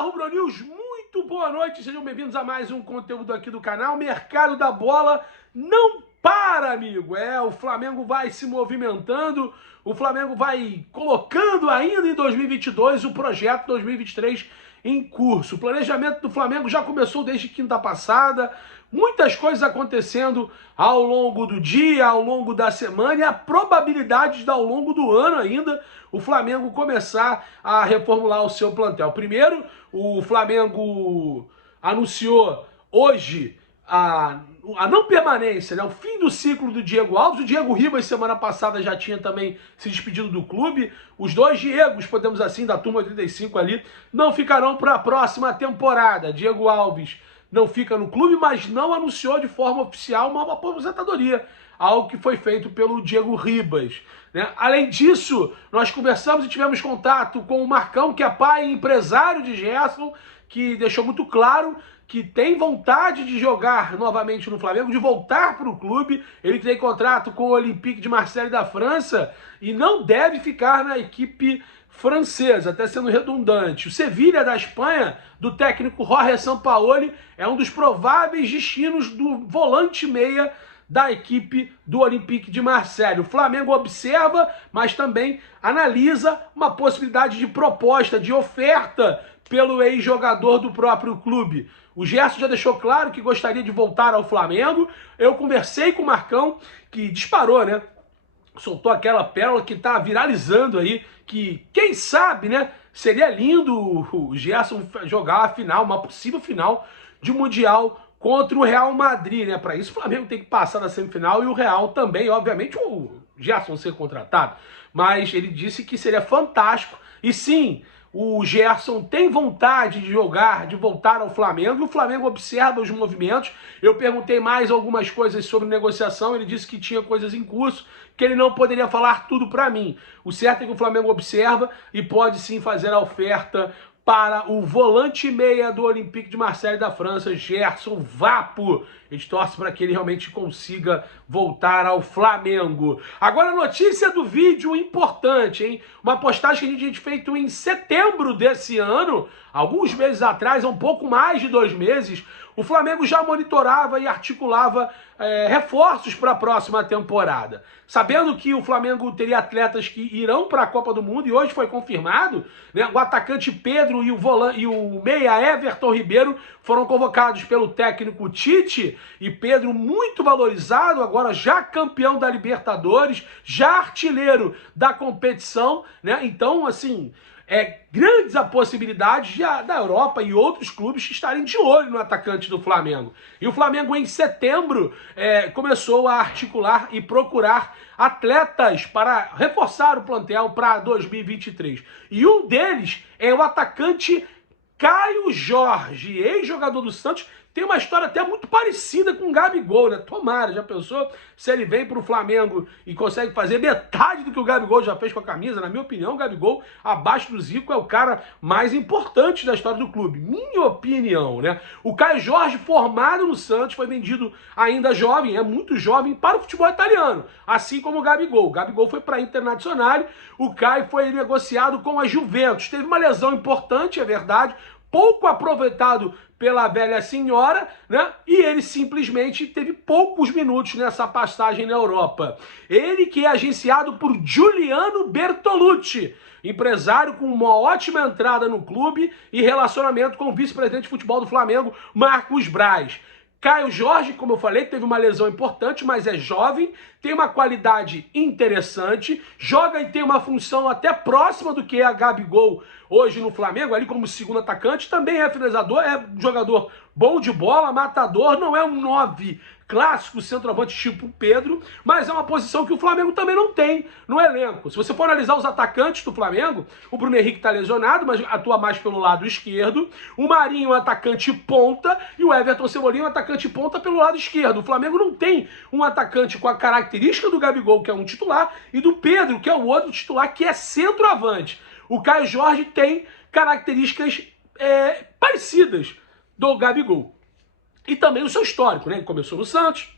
Fala, Rubro News, muito boa noite, sejam bem-vindos a mais um conteúdo aqui do canal. Mercado da bola não para, amigo. O Flamengo vai se movimentando, o Flamengo vai colocando ainda em 2022 o projeto 2023 em curso. O planejamento do Flamengo já começou desde quinta passada, muitas coisas acontecendo ao longo do dia, ao longo da semana e a probabilidade de ao longo do ano ainda o Flamengo começar a reformular o seu plantel. Primeiro, o Flamengo anunciou hoje a não permanência, né, o fim do ciclo do Diego Alves. O Diego Ribas, semana passada, já tinha também se despedido do clube. Os dois Diegos, podemos assim, da turma 85 ali, não ficarão para a próxima temporada. Diego Alves não fica no clube, mas não anunciou de forma oficial uma aposentadoria, algo que foi feito pelo Diego Ribas, né? Além disso, nós conversamos e tivemos contato com o Marcão, que é pai e empresário de Gerson, que deixou muito claro que tem vontade de jogar novamente no Flamengo, de voltar para o clube. Ele tem contrato com o Olympique de Marseille da França e não deve ficar na equipe francesa, até sendo redundante. O Sevilha da Espanha, do técnico Jorge Sampaoli, é um dos prováveis destinos do volante meia da equipe do Olympique de Marseille. O Flamengo observa, mas também analisa uma possibilidade de proposta, de oferta pelo ex-jogador do próprio clube. O Gerson já deixou claro que gostaria de voltar ao Flamengo. Eu conversei com o Marcão, que disparou, né? Soltou aquela pérola que tá viralizando aí, que quem sabe, né? Seria lindo o Gerson jogar a final, uma possível final de Mundial contra o Real Madrid, né? Para isso o Flamengo tem que passar na semifinal e o Real também, obviamente, o Gerson ser contratado. Mas ele disse que seria fantástico. E sim, o Gerson tem vontade de jogar, de voltar ao Flamengo, e o Flamengo observa os movimentos. Eu perguntei mais algumas coisas sobre negociação, ele disse que tinha coisas em curso, que ele não poderia falar tudo para mim. O certo é que o Flamengo observa e pode sim fazer a oferta para o volante meia do Olympique de Marseille da França, Gerson Vapo. A gente torce para que ele realmente consiga voltar ao Flamengo. Agora, notícia do vídeo importante, hein? Uma postagem que a gente fez em setembro desse ano, alguns meses atrás, um pouco mais de 2 meses. O Flamengo já monitorava e articulava reforços para a próxima temporada. Sabendo que o Flamengo teria atletas que irão para a Copa do Mundo, e hoje foi confirmado, né, o atacante Pedro e o meia Everton Ribeiro foram convocados pelo técnico Tite, e Pedro muito valorizado, agora já campeão da Libertadores, já artilheiro da competição, né? Então, assim, grandes a possibilidade da Europa e outros clubes estarem de olho no atacante do Flamengo. E o Flamengo, em setembro, começou a articular e procurar atletas para reforçar o plantel para 2023. E um deles é o atacante Caio Jorge, ex-jogador do Santos. Tem uma história até muito parecida com o Gabigol, né? Tomara, já pensou? Se ele vem para o Flamengo e consegue fazer metade do que o Gabigol já fez com a camisa, na minha opinião, o Gabigol, abaixo do Zico, é o cara mais importante da história do clube. Minha opinião, né? O Caio Jorge, formado no Santos, foi vendido ainda jovem, é muito jovem, para o futebol italiano, assim como o Gabigol. O Gabigol foi para a Internazionale, o Caio foi negociado com a Juventus. Teve uma lesão importante, é verdade, pouco aproveitado pela velha senhora, né? E ele simplesmente teve poucos minutos nessa passagem na Europa. Ele que é agenciado por Giuliano Bertolucci, empresário com uma ótima entrada no clube e relacionamento com o vice-presidente de futebol do Flamengo, Marcos Braz. Caio Jorge, como eu falei, teve uma lesão importante, mas é jovem, tem uma qualidade interessante, joga e tem uma função até próxima do que é a Gabigol hoje no Flamengo, ali como segundo atacante, também é finalizador, é jogador bom de bola, matador, não é um 9 clássico centroavante tipo Pedro, mas é uma posição que o Flamengo também não tem no elenco. Se você for analisar os atacantes do Flamengo, o Bruno Henrique está lesionado, mas atua mais pelo lado esquerdo, o Marinho é um atacante ponta e o Everton Cebolinha é um atacante ponta pelo lado esquerdo. O Flamengo não tem um atacante com a característica do Gabigol, que é um titular, e do Pedro, que é o outro titular, que é centroavante. O Caio Jorge tem características parecidas do Gabigol. E também o seu histórico, né? Ele começou no Santos,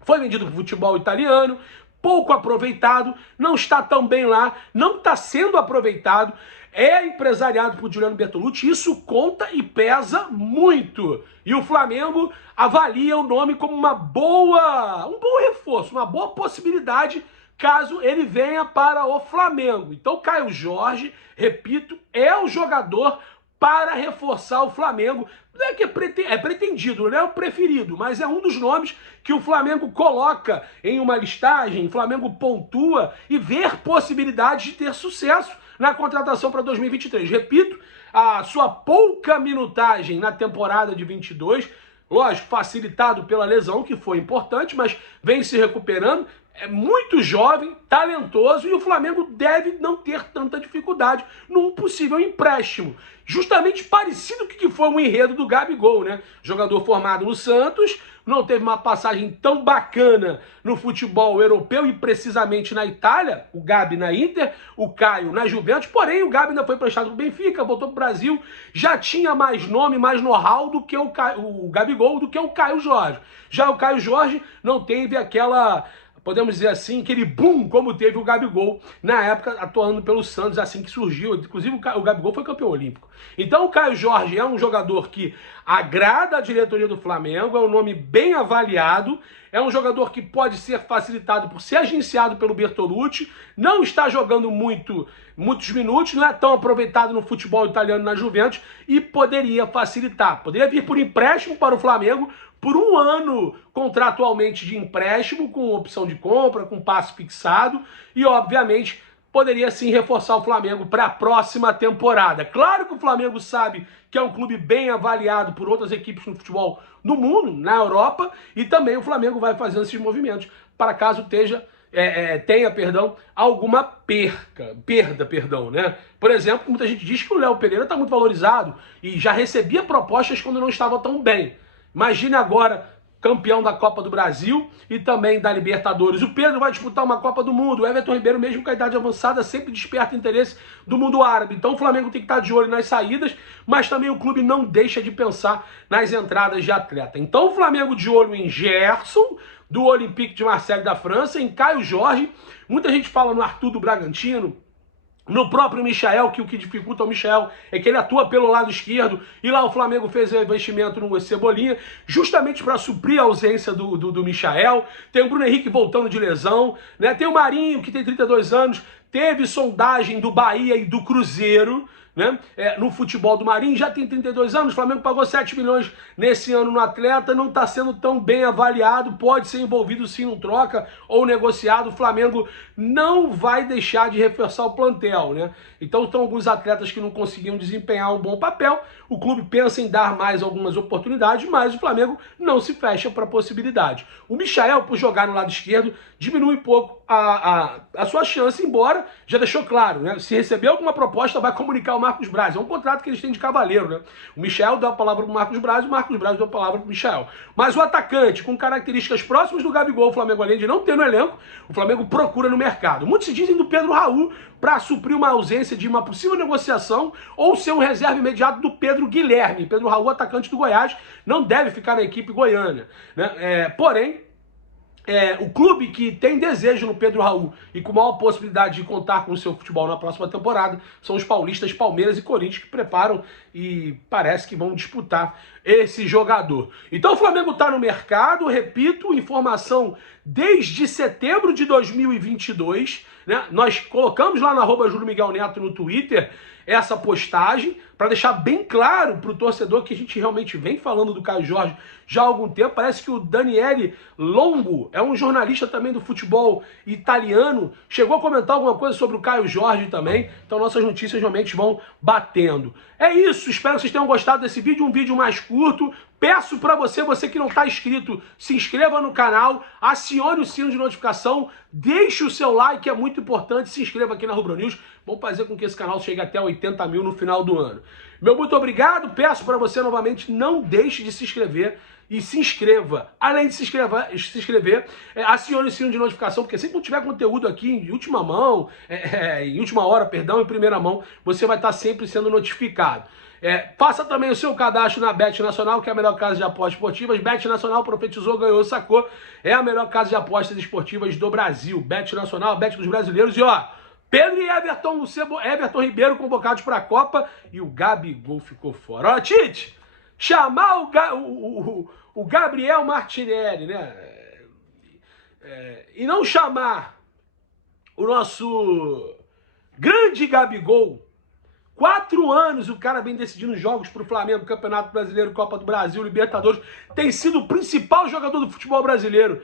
foi vendido para o futebol italiano, pouco aproveitado, não está tão bem lá, não está sendo aproveitado. é empresariado por Juliano Bertolucci, isso conta e pesa muito. E o Flamengo avalia o nome como um bom reforço, uma boa possibilidade caso ele venha para o Flamengo. Então Caio Jorge, repito, é o jogador para reforçar o Flamengo. Não é que é pretendido, não é o preferido, mas é um dos nomes que o Flamengo coloca em uma listagem, o Flamengo pontua e vê possibilidades de ter sucesso na contratação para 2023. Repito, a sua pouca minutagem na temporada de 22, lógico, facilitado pela lesão, que foi importante, mas vem se recuperando, é muito jovem, talentoso, e o Flamengo deve não ter tanta dificuldade num possível empréstimo. Justamente parecido com o que foi o enredo do Gabigol, né? Jogador formado no Santos, não teve uma passagem tão bacana no futebol europeu e precisamente na Itália, o Gabi na Inter, o Caio na Juventus, porém o Gabi ainda foi emprestado para o Benfica, voltou para o Brasil, já tinha mais nome, mais know-how do que o Gabigol, do que o Caio Jorge. Já o Caio Jorge não teve podemos dizer assim, aquele boom como teve o Gabigol na época atuando pelo Santos, assim que surgiu. Inclusive o Gabigol foi campeão olímpico. Então o Caio Jorge é um jogador que agrada a diretoria do Flamengo, é um nome bem avaliado, é um jogador que pode ser facilitado por ser agenciado pelo Bertolucci, não está jogando muitos minutos, não é tão aproveitado no futebol italiano na Juventus e poderia facilitar. Poderia vir por empréstimo para o Flamengo, por um ano contratualmente de empréstimo, com opção de compra, com passe fixado, e obviamente poderia sim reforçar o Flamengo para a próxima temporada. Claro que o Flamengo sabe que é um clube bem avaliado por outras equipes no futebol no mundo, na Europa, e também o Flamengo vai fazendo esses movimentos para caso tenha alguma perda, né? Por exemplo, muita gente diz que o Léo Pereira está muito valorizado e já recebia propostas quando não estava tão bem. Imagine agora, campeão da Copa do Brasil e também da Libertadores. O Pedro vai disputar uma Copa do Mundo. O Everton Ribeiro, mesmo com a idade avançada, sempre desperta interesse do mundo árabe. Então o Flamengo tem que estar de olho nas saídas, mas também o clube não deixa de pensar nas entradas de atleta. Então o Flamengo de olho em Gerson, do Olympique de Marseille da França, em Caio Jorge. Muita gente fala no Arthur do Bragantino, no próprio Michael, que o que dificulta o Michael é que ele atua pelo lado esquerdo, e lá o Flamengo fez o investimento no Cebolinha, justamente para suprir a ausência do Michael. Tem o Bruno Henrique voltando de lesão, né? Tem o Marinho, que tem 32 anos, teve sondagem do Bahia e do Cruzeiro, né? No futebol do Marinho, já tem 32 anos, o Flamengo pagou 7 milhões nesse ano no atleta, não está sendo tão bem avaliado, pode ser envolvido sim em troca ou negociado. O Flamengo não vai deixar de reforçar o plantel, né? Então estão alguns atletas que não conseguiam desempenhar um bom papel, o clube pensa em dar mais algumas oportunidades, mas o Flamengo não se fecha para a possibilidade. O Michael, por jogar no lado esquerdo, diminui um pouco a sua chance, embora já deixou claro, né? Se receber alguma proposta, vai comunicar o Marcos Braz. É um contrato que eles têm de cavaleiro, né? O Michael deu a palavra para o Marcos Braz e o Marcos Braz deu a palavra para o Michael. Mas o atacante, com características próximas do Gabigol, o Flamengo, além de não ter no elenco, o Flamengo procura no mercado. Muitos se dizem do Pedro Raul para suprir uma ausência de uma possível negociação ou ser um reserva imediato do Pedro Guilherme. Pedro Raul, atacante do Goiás, não deve ficar na equipe goiana, né? Porém, o clube que tem desejo no Pedro Raul e com maior possibilidade de contar com o seu futebol na próxima temporada são os paulistas Palmeiras e Corinthians, que preparam e parece que vão disputar esse jogador. Então o Flamengo está no mercado, repito, informação desde setembro de 2022, né? Nós colocamos lá na @JúlioMiguelNeto no Twitter essa postagem para deixar bem claro para o torcedor que a gente realmente vem falando do Caio Jorge já há algum tempo. Parece que o Daniele Longo é um jornalista também do futebol italiano, chegou a comentar alguma coisa sobre o Caio Jorge também, então nossas notícias realmente vão batendo. É isso, espero que vocês tenham gostado desse vídeo, um vídeo mais curto. Peço para você que não está inscrito, se inscreva no canal, acione o sino de notificação, deixe o seu like, é muito importante, se inscreva aqui na Rubro News. Vamos fazer com que esse canal chegue até 80 mil no final do ano. Meu muito obrigado, peço para você novamente, não deixe de se inscrever e se inscreva. Além de se inscrever, acione o sino de notificação, porque sempre que tiver conteúdo aqui em última mão, em última hora, perdão, em primeira mão, você vai estar sempre sendo notificado. Faça também o seu cadastro na Bet Nacional, que é a melhor casa de apostas esportivas. Bet Nacional profetizou, ganhou, sacou. É a melhor casa de apostas esportivas do Brasil. Bet Nacional, Bet dos brasileiros. E ó, Pedro e Everton Ribeiro convocados para a Copa e o Gabigol ficou fora. Olha, Tite, chamar o Gabriel Martinelli, né? E não chamar o nosso grande Gabigol. 4 anos o cara vem decidindo jogos pro Flamengo, Campeonato Brasileiro, Copa do Brasil, Libertadores. Tem sido o principal jogador do futebol brasileiro.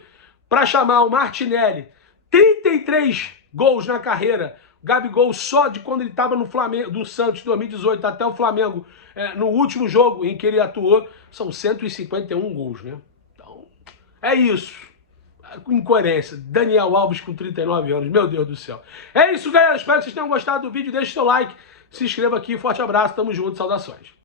Para chamar o Martinelli. 33 gols na carreira. O Gabigol só de quando ele estava no Flamengo, do Santos, 2018, até o Flamengo, no último jogo em que ele atuou, são 151 gols, né? Então, é isso. Incoerência. Daniel Alves com 39 anos. Meu Deus do céu. É isso, galera. Espero que vocês tenham gostado do vídeo. Deixe seu like. Se inscreva aqui, forte abraço, tamo junto, saudações.